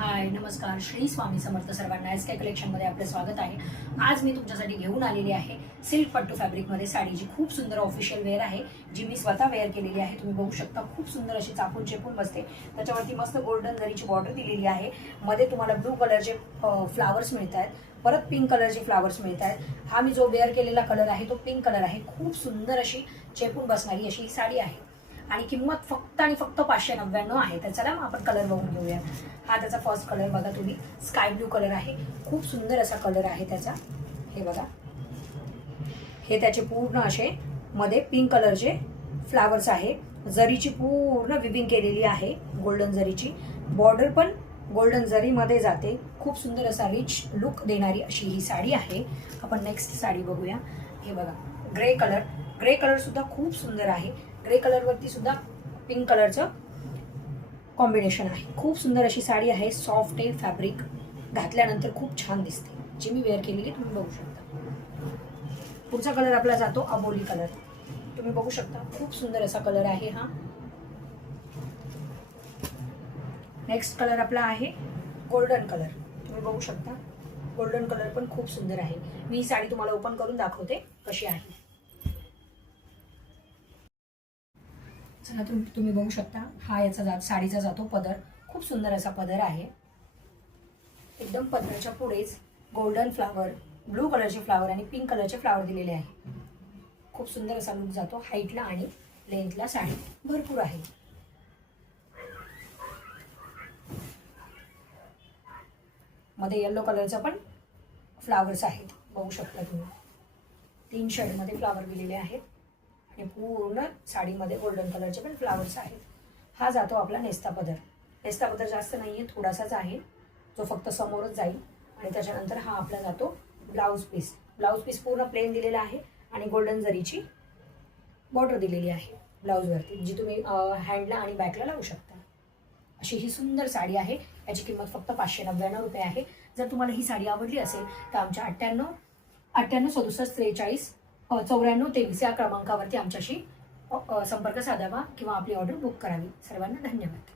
हाय नमस्कार, श्री स्वामी समर्थ सर्वांना एस के कलेक्शनमध्ये आपलं स्वागत आहे। आज मी तुमच्यासाठी घेऊन आलेली आहे सिल्क पट्टू फॅब्रिकमध्ये साडी, जी खूप सुंदर ऑफिशियल वेअर आहे, जी मी स्वतः वेअर केलेली आहे। तुम्ही बघू शकता, खूप सुंदर अशी चापून चेपून बसते। त्याच्यावरती मस्त गोल्डन जरीची बॉर्डर दिलेली आहे। मध्ये तुम्हाला ब्लू कलरचे फ्लावर्स मिळत आहेत, परत पिंक कलरचे फ्लावर्स मिळत आहेत। हा मी जो वेअर केलेला कलर आहे तो पिंक कलर आहे। खूप सुंदर अशी चेपून बसणारी अशी ही साडी आहे आणि किंमत फक्त आणि फक्त 599 आहे। तर चला मग आपण कलर बघून घेऊया। हा त्याचा फर्स्ट कलर बघा तुम्ही, स्काय ब्लू कलर आहे। खूप सुंदर असा कलर आहे त्याचा। हे बघा, हे त्याचे पूर्ण असे मध्ये पिंक कलरचे फ्लावर्स आहे। जरीची पूर्ण विविंग केलेली आहे, गोल्डन जरीची बॉर्डर पण गोल्डन जरी मध्ये जाते। खूप सुंदर असा रिच लुक देणारी अशी ही साडी आहे। आपण नेक्स्ट साडी बघूया। हे बघा, ग्रे कलर, ग्रे कलर सुद्धा खूप सुंदर आहे। ग्रे कलर वरती सुद्धा पिंक कलरचं कॉम्बिनेशन आहे। खूप सुंदर अशी साडी आहे, सॉफ्ट आहे फॅब्रिक, घातल्यानंतर खूप छान दिसते, जी मी वेअर केलेली तुम्ही बघू शकता। पुढचा कलर आपला जातो अबोली कलर। तुम्ही बघू शकता, खूप सुंदर असा कलर आहे हा। नेक्स्ट कलर आपला आहे गोल्डन कलर। तुम्ही बघू शकता, गोल्डन कलर पण खूप सुंदर आहे। मी ही साडी तुम्हाला ओपन करून दाखवते कशी आहे। चला, तुम्ही बघू शकता, हा याचा साडीचा जातो पदर। खूप सुंदर असा पदर आहे। एकदम पदराच्या पुढेच गोल्डन फ्लावर, ब्लू कलरचे फ्लावर आणि पिंक कलरचे फ्लावर दिलेले आहे। खूप सुंदर असा लुक जातो। हाईटला आणि लेंथला साडी भरपूर आहे। मध्ये येलो कलरचा पण फ्लावर्स आहेत, बघू शकता तुम्ही। 3 शेडमध्ये फ्लावर दिलेले आहेत आणि पूर्ण साडीमध्ये गोल्डन कलरचे पण फ्लावर्स आहेत। हा जातो आपला नेस्ता पदर। नेस्ता पदर जास्त नाहीये, थोडासाच आहे, जो फक्त समोरच जाईल। आणि त्याच्यानंतर हा आपला जातो ब्लाउज पीस। ब्लाउज पीस पूर्ण प्लेन दिलेला आहे आणि गोल्डन जरीची बॉर्डर दिलेली आहे ब्लाउजवरती, जी तुम्ही हँडला आणि बॅकला लावू शकता। अशी ही सुंदर साडी आहे। याची किंमत फक्त 599 रुपये आहे। जर तुम्हाला ही साडी आवडली असेल तर आमच्या 986743 9423 या क्रमांकावरती आमच्याशी संपर्क साधावा किंवा आपली ऑर्डर बुक करावी। सर्वांना धन्यवाद।